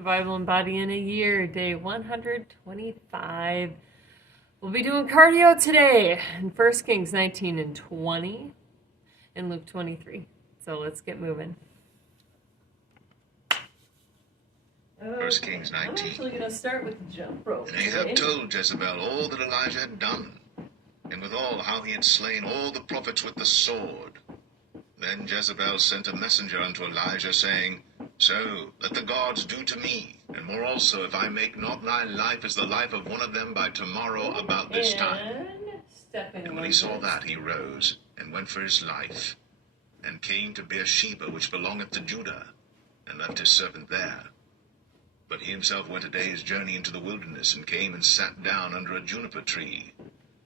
Survival and Body in a Year, day 125. We'll be doing cardio today in 1 Kings 19 and 20 and Luke 23. So let's get moving. 1 Kings 19. I'm actually going to start with the jump rope. And Ahab told Jezebel all that Elijah had done, and withal how he had slain all the prophets with the sword. Then Jezebel sent a messenger unto Elijah, saying, So let the gods do to me, and more also, if I make not thy life as the life of one of them by tomorrow about this time. And when he saw that, he rose, and went for his life, and came to Beersheba, which belongeth to Judah, and left his servant there. But he himself went a day's journey into the wilderness, and came and sat down under a juniper tree.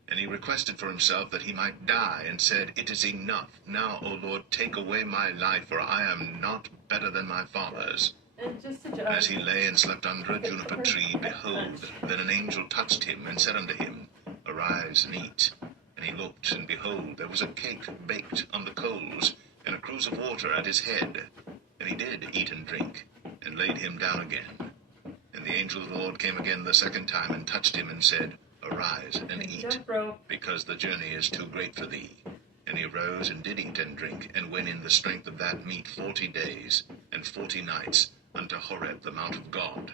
And he requested for himself that he might die, and said, It is enough. Now, O Lord, take away my life, for I am not better than my fathers. And as he lay and slept under a juniper tree, behold, then an angel touched him, and said unto him, Arise and eat. And he looked, and behold, there was a cake baked on the coals, and a cruse of water at his head. And he did eat and drink, and laid him down again. And the angel of the Lord came again the second time, and touched him, and said, Arise and eat, because the journey is too great for thee. And he arose and did eat and drink, and went in the strength of that meat 40 days and 40 nights unto Horeb the mount of God.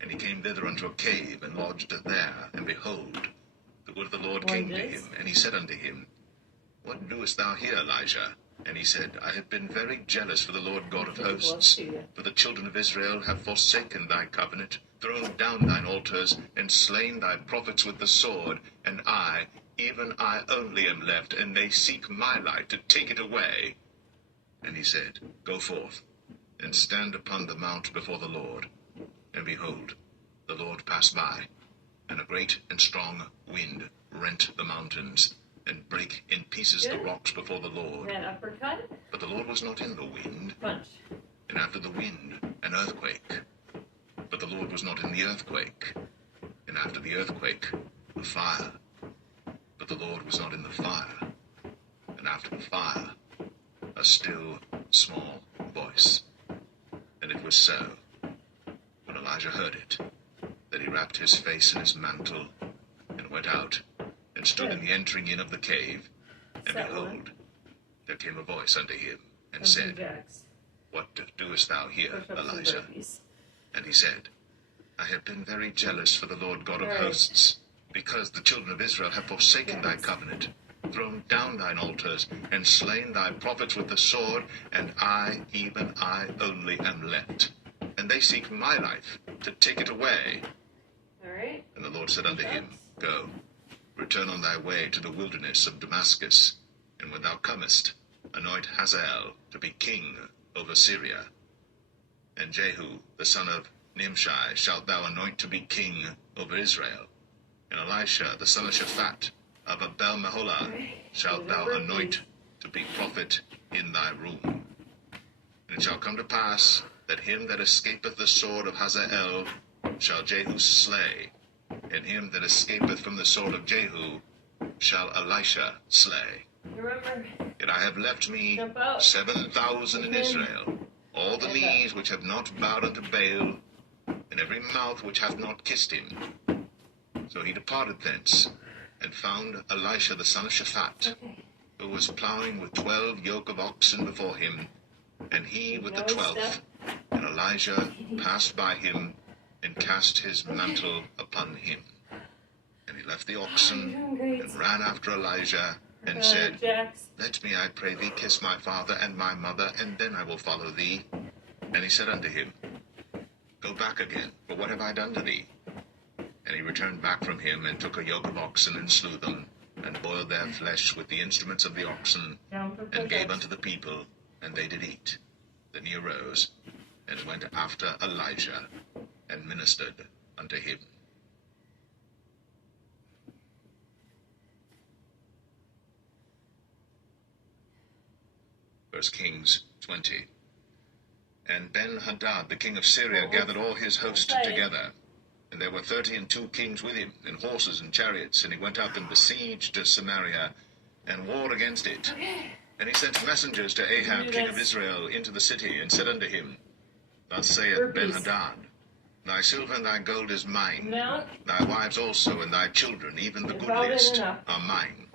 And he came thither unto a cave, and lodged there. And behold, the word of the Lord came to him, and he said unto him, What doest thou here, Elijah? And he said, I have been very jealous for the Lord God of hosts, for the children of Israel have forsaken thy covenant, thrown down thine altars, and slain thy prophets with the sword, and I, even I only am left, and they seek my life to take it away. And he said, Go forth, and stand upon the mount before the Lord. And behold, the Lord passed by, and a great and strong wind rent the mountains, and brake in pieces the rocks before the Lord. But the Lord was not in the wind. And after the wind, an earthquake. But the Lord was not in the earthquake. And after the earthquake, a fire. But the Lord was not in the fire. And after the fire, a still, small voice. And it was so, when Elijah heard it, that he wrapped his face in his mantle, and went out, and stood in the entering in of the cave. And behold, there came a voice unto him, and said, What doest thou here, Elijah? And he said, I have been very jealous for the Lord God of hosts, because the children of Israel have forsaken thy covenant, thrown down thine altars, and slain thy prophets with the sword, and I, even I only, am left. And they seek my life, to take it away. And the Lord said unto him, Go, return on thy way to the wilderness of Damascus, and when thou comest, anoint Hazael to be king over Syria. And Jehu, the son of Nimshi, shalt thou anoint to be king over Israel. And Elisha, the son of Shaphat, of Abel-Meholah, shalt thou anoint to be prophet in thy room. And it shall come to pass, that him that escapeth the sword of Hazael shall Jehu slay, and him that escapeth from the sword of Jehu shall Elisha slay. Yet I have left me 7,000 in Israel, all the knees which have not bowed unto Baal, and every mouth which hath not kissed him. So he departed thence, and found Elisha the son of Shaphat, who was plowing with 12 yoke of oxen before him, and he with the 12th. And Elijah passed by him, and cast his mantle upon him. And he left the oxen, and ran after Elijah, and said, Let me, I pray thee, kiss my father and my mother, and then I will follow thee. And he said unto him, Go back again, for what have I done to thee? And he returned back from him, and took a yoke of oxen, and slew them, and boiled their flesh with the instruments of the oxen, and gave unto the people, and they did eat. Then he arose, and went after Elijah, and ministered unto him. 1 Kings 20. And Ben-Hadad, the king of Syria, gathered all his host together. And there were 32 kings with him, in horses and chariots. And he went up and besieged Samaria, and warred against it. And he sent messengers to Ahab, king of Israel, into the city, and said unto him, Thus saith Ben-Hadad, Thy silver and thy gold is mine. Now, Thy wives also and thy children, even the You're probably goodliest, enough. are mine.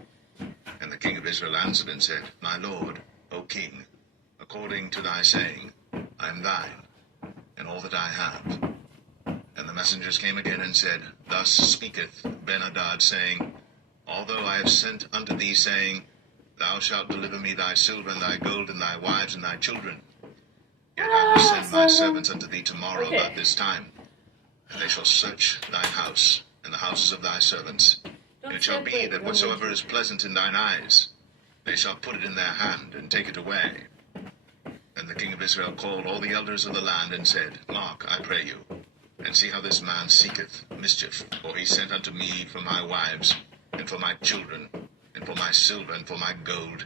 And the king of Israel answered and said, My lord, O king, according to thy saying, I am thine, and all that I have. And the messengers came again and said, Thus speaketh Ben-Hadad, saying, Although I have sent unto thee, saying, Thou shalt deliver me thy silver and thy gold and thy wives and thy children, yet I will send my servants unto thee tomorrow about this time, and they shall search thine house and the houses of thy servants. And it shall be that whatsoever is pleasant in thine eyes, they shall put it in their hand and take it away. And the king of Israel called all the elders of the land and said, Mark, I pray you, and see how this man seeketh mischief. For he sent unto me for my wives, and for my children, and for my silver, and for my gold,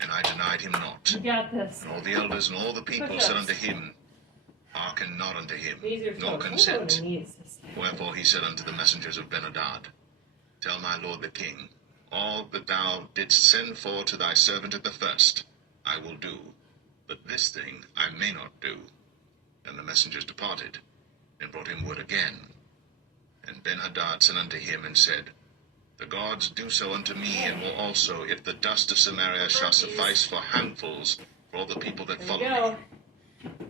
and I denied him not. You got this. And all the elders and all the people said unto him, Hearken not unto him, nor consent. Wherefore he said unto the messengers of Ben-Hadad, Tell my lord the king, all that thou didst send for to thy servant at the first, I will do, but this thing I may not do. And the messengers departed, and brought him word again. And Ben-Hadad sent unto him, and said, The gods do so unto me, and will also, if the dust of Samaria shall suffice for handfuls for all the people that follow me.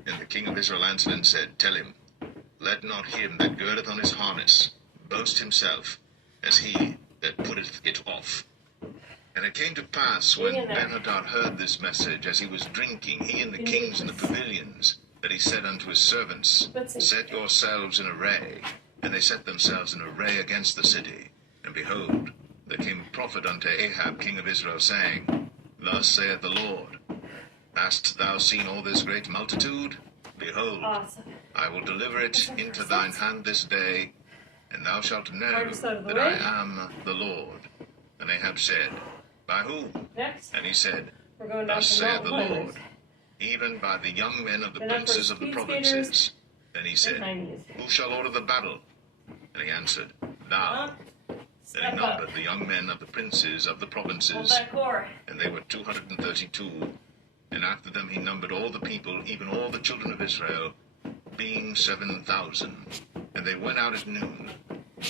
And the king of Israel answered and said, Tell him, Let not him that girdeth on his harness boast himself, as he that putteth it off. And it came to pass, when Ben-Hadad heard this message, as he was drinking, he and the kings in the pavilions, that he said unto his servants, Set yourselves in array. And they set themselves in array against the city. And behold, there came a prophet unto Ahab king of Israel, saying, Thus saith the Lord, Hast thou seen all this great multitude? Behold, I will deliver it into thine hand this day, and thou shalt know that I am the Lord. And Ahab said, By whom? And he said, Thus saith the Lord, even by the young men of the princes of the provinces. Then he said, Who shall order the battle? And he answered, Thou. Then he numbered the young men of the princes of the provinces, and they were 232. And after them he numbered all the people, even all the children of Israel, being 7,000. And they went out at noon.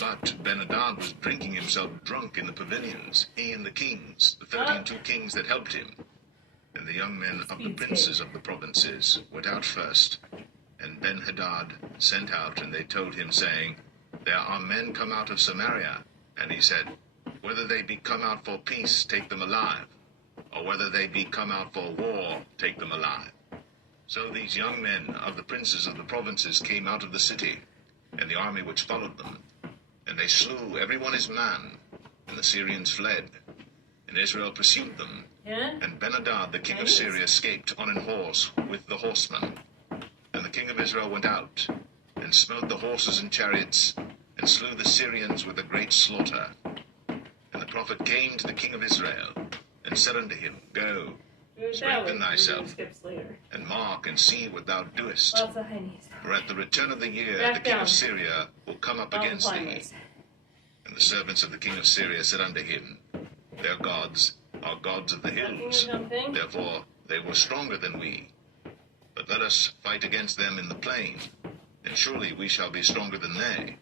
But Ben-Hadad was drinking himself drunk in the pavilions, he and the kings, the 32 kings that helped him. And the young men of the princes of the provinces went out first. And Ben-Hadad sent out, and they told him, saying, There are men come out of Samaria. And he said, Whether they be come out for peace, take them alive, or whether they be come out for war, take them alive. So these young men of the princes of the provinces came out of the city, and the army which followed them. And they slew every one his man, and the Syrians fled. And Israel pursued them. And Ben-Hadad the king of Syria escaped on an horse with the horsemen. And the king of Israel went out, and smote the horses and chariots, and slew the Syrians with a great slaughter. And the prophet came to the king of Israel, and said unto him, Go, strengthen thyself, and mark and see what thou doest. For at the return of the year the king of Syria will come up against thee. And the servants of the king of Syria said unto him, Their gods are gods of the hills, therefore they were stronger than we. But let us fight against them in the plain, and surely we shall be stronger than they.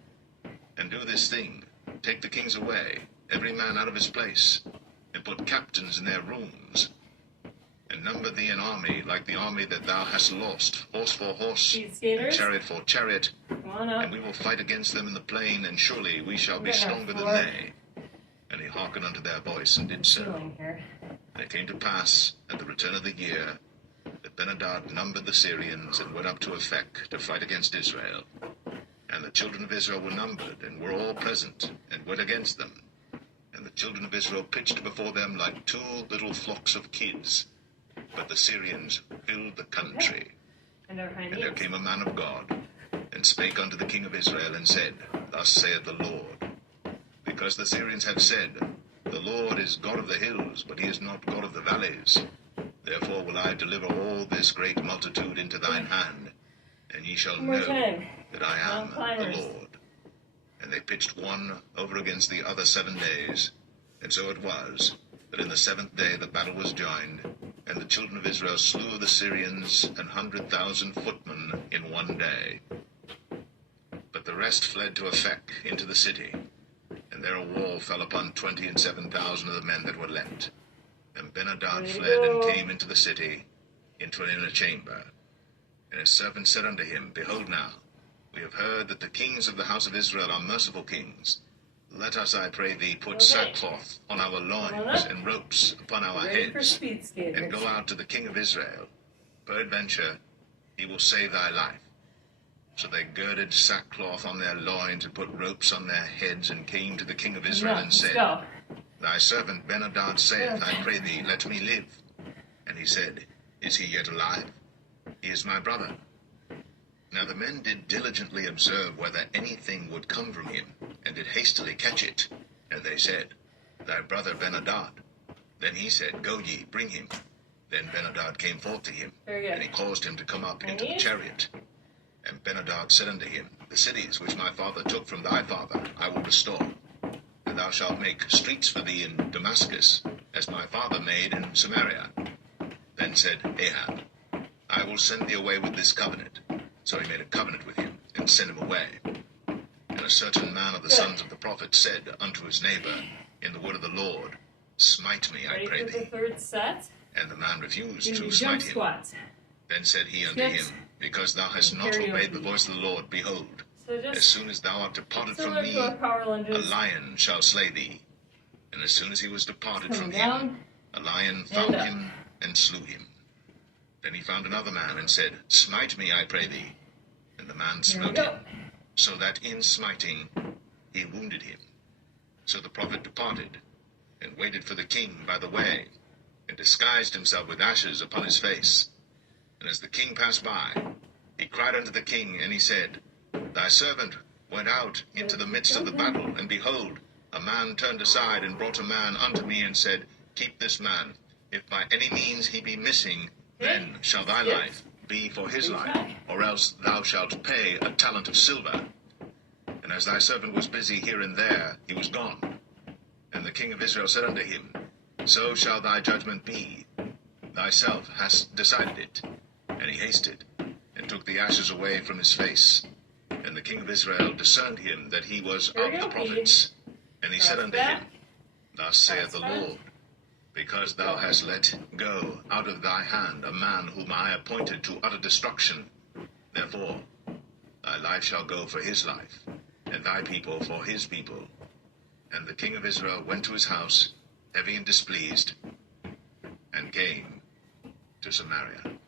And do this thing, take the kings away, every man out of his place, and put captains in their rooms, and number thee an army like the army that thou hast lost, horse for horse, and chariot for chariot, and we will fight against them in the plain, and surely we shall be stronger than they. And he hearkened unto their voice, and did so. And it came to pass, at the return of the year, that Ben-Hadad numbered the Syrians, and went up to Aphek to fight against Israel. And the children of Israel were numbered, and were all present, and went against them. And the children of Israel pitched before them like 2 little flocks of kids. But the Syrians filled the country. And there came a man of God, and spake unto the king of Israel, and said, Thus saith the Lord, because the Syrians have said, The Lord is God of the hills, but he is not God of the valleys. Therefore will I deliver all this great multitude into thine hand, and ye shall know that I am the Lord. And they pitched one over against the other 7 days. And so it was, that in the 7th day the battle was joined, and the children of Israel slew of the Syrians 100,000 footmen in one day. rest fled to Aphek into the city. And there a wall fell upon 27,000 of the men that were left. And Ben-Hadad fled and came into the city, into an inner chamber. And his servant said unto him, Behold now, we have heard that the kings of the house of Israel are merciful kings. Let us, I pray thee, put sackcloth on our loins and ropes upon our heads, and go out to the king of Israel. Peradventure, he will save thy life. So they girded sackcloth on their loins and put ropes on their heads, and came to the king of Israel and said, Thy servant Ben-Hadad saith, I pray thee, let me live. And he said, Is he yet alive? He is my brother. Now the men did diligently observe whether anything would come from him, and did hastily catch it. And they said, Thy brother Ben-Hadad. Then he said, Go ye, bring him. Then Ben-Hadad came forth to him, and he caused him to come up into the chariot. And Ben-Hadad said unto him, The cities which my father took from thy father I will restore. And thou shalt make streets for thee in Damascus, as my father made in Samaria. Then said Ahab, I will send thee away with this covenant. So he made a covenant with him, and sent him away. And a certain man of the sons of the prophets said unto his neighbor, in the word of the Lord, Smite me, I pray thee. The third set. And the man refused to smite him. Then said he unto him, Because thou hast not obeyed the voice of the Lord, behold, as soon as thou art departed from me, a lion shall slay thee. And as soon as he was departed from him, a lion found him and slew him. Then he found another man and said, Smite me, I pray thee. And the man smote him, so that in smiting he wounded him. So the prophet departed, and waited for the king by the way, and disguised himself with ashes upon his face. And as the king passed by, he cried unto the king, and he said, Thy servant went out into the midst of the battle, and behold, a man turned aside and brought a man unto me, and said, Keep this man. If by any means he be missing, then shall thy life be for his life, or else thou shalt pay a talent of silver. And as thy servant was busy here and there, he was gone. And the king of Israel said unto him, So shall thy judgment be. Thyself hast decided it. And he hasted, and took the ashes away from his face. And the king of Israel discerned him that he was of the prophets. And he said unto him, Thus saith the Lord, Because thou hast let go out of thy hand a man whom I appointed to utter destruction, therefore thy life shall go for his life, and thy people for his people. And the king of Israel went to his house, heavy and displeased, and came to Samaria.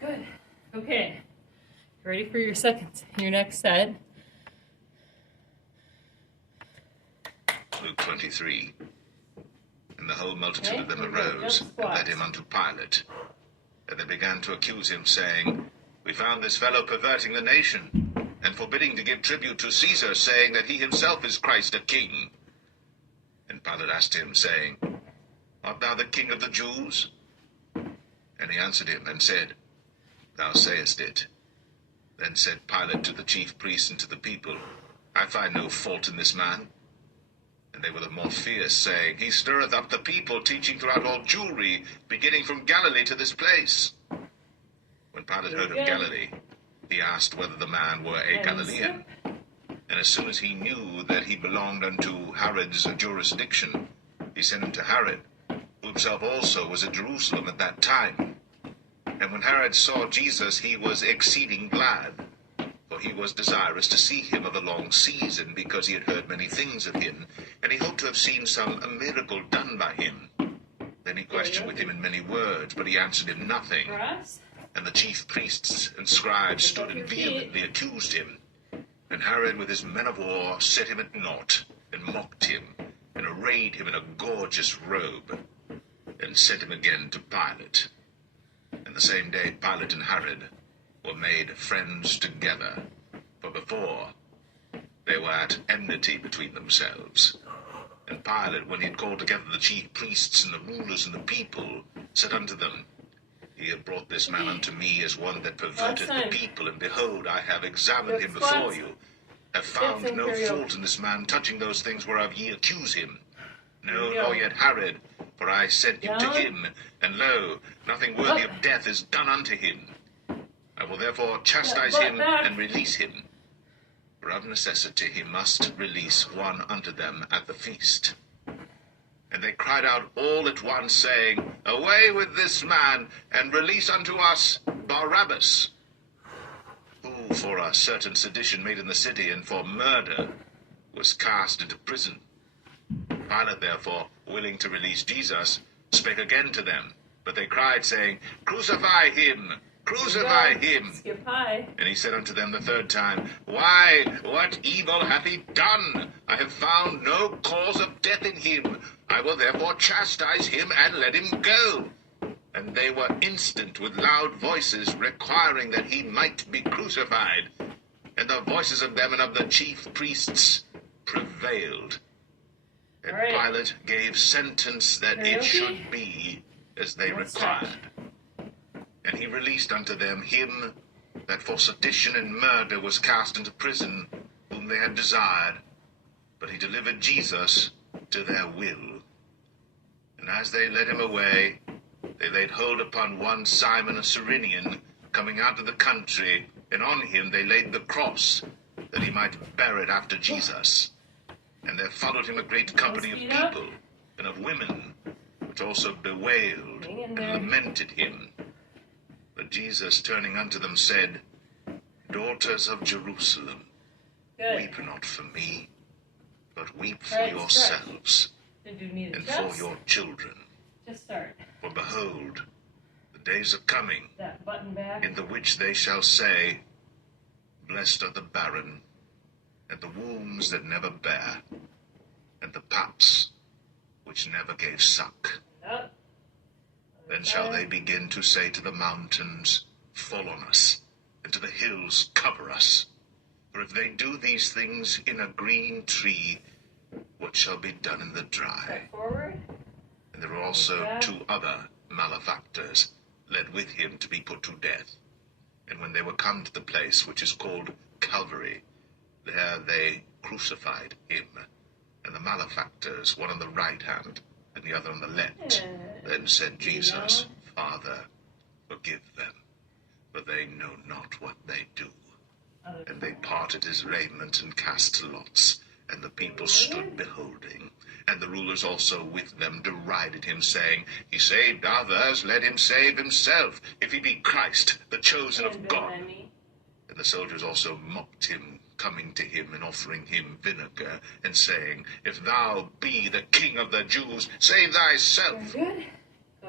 Good. Okay. Ready for your next set? Luke 23. And the whole multitude of them arose, and led him unto Pilate. And they began to accuse him, saying, We found this fellow perverting the nation, and forbidding to give tribute to Caesar, saying that he himself is Christ a king. And Pilate asked him, saying, Art thou the king of the Jews? And he answered him, and said, Thou sayest it. Then said Pilate to the chief priests and to the people, I find no fault in this man. And they were the more fierce, saying, He stirreth up the people, teaching throughout all Jewry, beginning from Galilee to this place. When Pilate heard of Galilee, he asked whether the man were a Galilean. And as soon as he knew that he belonged unto Herod's jurisdiction, he sent him to Herod, who himself also was at Jerusalem at that time. And when Herod saw Jesus, he was exceeding glad, for he was desirous to see him of a long season, because he had heard many things of him, and he hoped to have seen some miracle done by him. Then he questioned with him in many words, but he answered him nothing. And the chief priests and scribes stood and vehemently accused him. And Herod with his men of war set him at naught, and mocked him, and arrayed him in a gorgeous robe, and sent him again to Pilate. And the same day Pilate and Herod were made friends together, for before they were at enmity between themselves. And Pilate, when he had called together the chief priests and the rulers and the people, said unto them, Ye have brought this man unto me as one that perverteth the people, and behold, I have examined him before you, have found no fault in this man touching those things whereof ye accuse him. No, nor yet Herod, for I sent you to him, and lo, nothing worthy of death is done unto him. I will therefore chastise him and release him. For of necessity he must release one unto them at the feast. And they cried out all at once, saying, Away with this man, and release unto us Barabbas, who for a certain sedition made in the city, and for murder, was cast into prison. Pilate, therefore, willing to release Jesus, spake again to them. But they cried, saying, Crucify him! Crucify him! Skip high. And he said unto them the third time, Why, what evil hath he done? I have found no cause of death in him. I will therefore chastise him and let him go. And they were instant with loud voices, requiring that he might be crucified. And the voices of them and of the chief priests prevailed. And Pilate gave sentence that it should be as they required. And he released unto them him that for sedition and murder was cast into prison, whom they had desired. But he delivered Jesus to their will. And as they led him away, they laid hold upon one Simon a Cyrenian, coming out of the country, and on him they laid the cross, that he might bear it after Jesus. And there followed him a great company of people and of women, which also bewailed and lamented him. But Jesus, turning unto them, said, Daughters of Jerusalem, weep not for me, but weep for yourselves, and for your children. Just start. For behold, the days are coming, That button back. in the which they shall say, Blessed are the barren, and the wombs that never bare, and the paps which never gave suck. Yep. Then shall they begin to say to the mountains, Fall on us, and to the hills, cover us. For if they do these things in a green tree, what shall be done in the dry? Step forward. And there were also two other malefactors, led with him to be put to death. And when they were come to the place which is called Calvary, there they crucified him, and the malefactors, one on the right hand, and the other on the left. Then said Jesus, Father, forgive them, for they know not what they do. And they parted his raiment and cast lots, and the people stood beholding. And the rulers also with them derided him, saying, He saved others, let him save himself, if he be Christ, the chosen of God. And the soldiers also mocked him, coming to him and offering him vinegar, and saying, If thou be the King of the Jews, save thyself.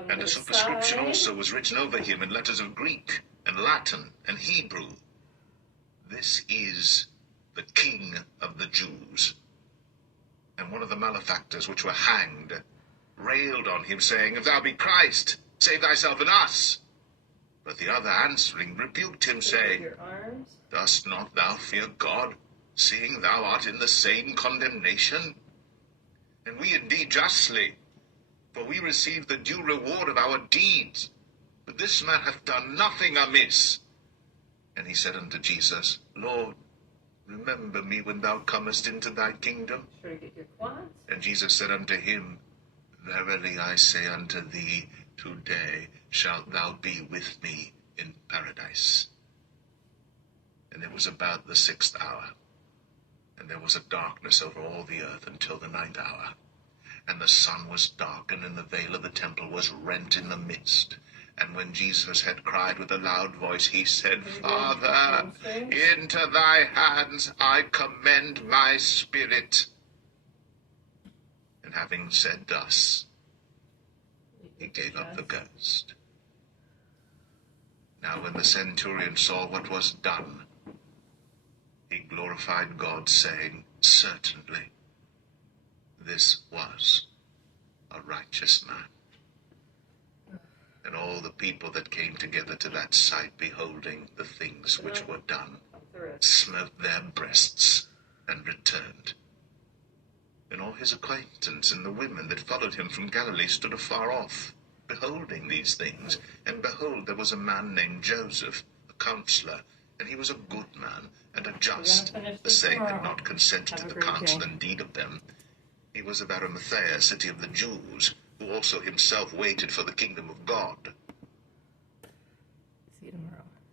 And a superscription also was written over him in letters of Greek, and Latin, and Hebrew. This is the King of the Jews. And one of the malefactors which were hanged railed on him, saying, If thou be Christ, save thyself and us. But the other answering rebuked him, saying, Dost not thou fear God, seeing thou art in the same condemnation? And we indeed justly, for we receive the due reward of our deeds. But this man hath done nothing amiss. And he said unto Jesus, Lord, remember me when thou comest into thy kingdom. And Jesus said unto him, Verily I say unto thee, today shalt thou be with me in paradise. And it was about the 6th hour, and there was a darkness over all the earth until the 9th hour. And the sun was darkened, and the veil of the temple was rent in the midst. And when Jesus had cried with a loud voice, he said, Father, into thy hands I commend my spirit. And having said thus, he gave up the ghost. Now when the centurion saw what was done, he glorified God, saying, Certainly, this was a righteous man. And all the people that came together to that sight, beholding the things which were done, smote their breasts and returned, and all his acquaintance and the women that followed him from Galilee stood afar off, beholding these things. And behold, there was a man named Joseph, a counselor, and he was a good man and a just, the same had not consented to the counsel and deed of them. He was of Arimathea, city of the Jews, who also himself waited for the kingdom of God.